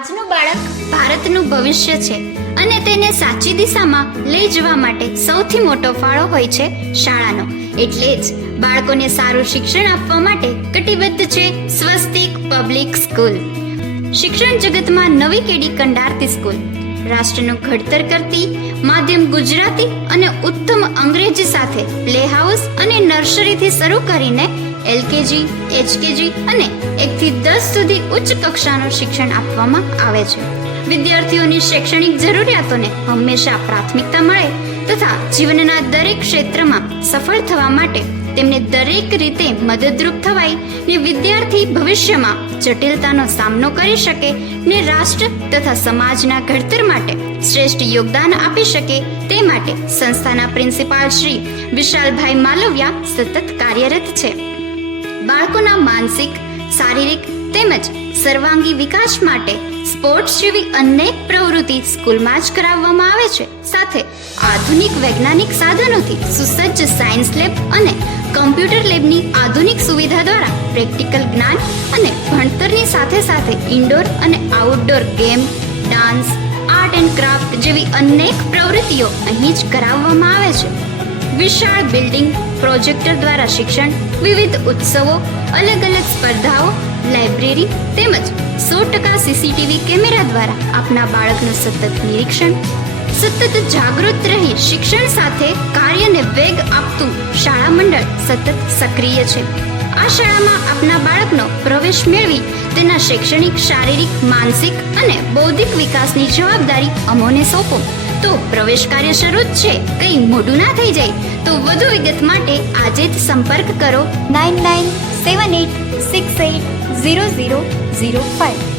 આજનું બાળક ભારતનું ભવિષ્ય છે અને તેને સાચી દિશામાં લઈ જવા માટે સૌથી મોટો ફાળો હોય છે શાળાનો. એટલે જ બાળકોને સારું શિક્ષણ આપવા માટે કટિબદ્ધ છે સ્વસ્તિક પબ્લિક સ્કૂલ. શિક્ષણ જગતમાં નવી કેડી કંડારતી સ્કૂલ. રાષ્ટ્રનું ઘડતર કરતી માધ્યમ ગુજરાતી અને ઉત્તમ અંગ્રેજી સાથે પ્લે હાઉસ અને નર્સરીથી શરૂ કરીને એલકેજી, એચકેજી અને 1 થી 10 સુધી ઉચ્ચ કક્ષાનું શિક્ષણ આપવામાં આવે છે. વિદ્યાર્થીઓની શૈક્ષણિક જરૂરિયાતોને હંમેશા પ્રાથમિકતા મળે તથા જીવનના દરેક ક્ષેત્રમાં સફળ થવા માટે તેમને દરેક રીતે મદદરૂપ થવાય ને વિદ્યાર્થી ભવિષ્યમાં જટિલતાનો સામનો કરી શકે ને રાષ્ટ્ર તથા સમાજના ઘડતર માટે શ્રેષ્ઠ યોગદાન આપી શકે તે માટે સંસ્થાના પ્રિન્સિપાલ શ્રી વિશાલભાઈ માલવિયા સતત કાર્યરત છે. બાળકોના માનસિક, શારીરિક તેમજ સર્વાંગી વિકાસ માટે સ્પોર્ટ્સ જેવી અનેક પ્રવૃત્તિ સ્કૂલમાં જ કરાવવામાં આવે છે. સાથે આધુનિક વૈજ્ઞાનિક સાધનોથી સુસજ્જ સાયન્સ લેબ અને કમ્પ્યુટર લેબની આધુનિક સુવિધા દ્વારા પ્રેક્ટિકલ જ્ઞાન અને ભણતરની સાથે સાથે ઇન્ડોર અને outdoor game, dance, art and craft જેવી અનેક પ્રવૃત્તિઓ અહીં જ કરાવવામાં આવે છે. વિશાળ બિલ્ડિંગ, પ્રોજેક્ટર દ્વારા શિક્ષણ, વિવિધ ઉત્સવો, અલગ અલગ સ્પર્ધાઓ, લાઇબ્રેરી તેમજ 100% સીસીટીવી કેમેરા દ્વારા આપના બાળકનું સતત નિરીક્ષણ. સતત જાગૃત રહી શિક્ષણ સાથે કાર્યને વેગ આપતું શાળા મંડળ સતત સક્રિય છે. આ શાળામાં આપના બાળકનો પ્રવેશ મેળવી તેના શૈક્ષણિક, શારીરિક, માનસિક અને બૌદ્ધિક વિકાસની જવાબદારી અમોને સોંપો. તો પ્રવેશ કાર્ય શરૂ જ છે, કંઈ મોડું ના થઈ જાય. તો વધુ વિગત માટે આજે જ સંપર્ક કરો 9978680005.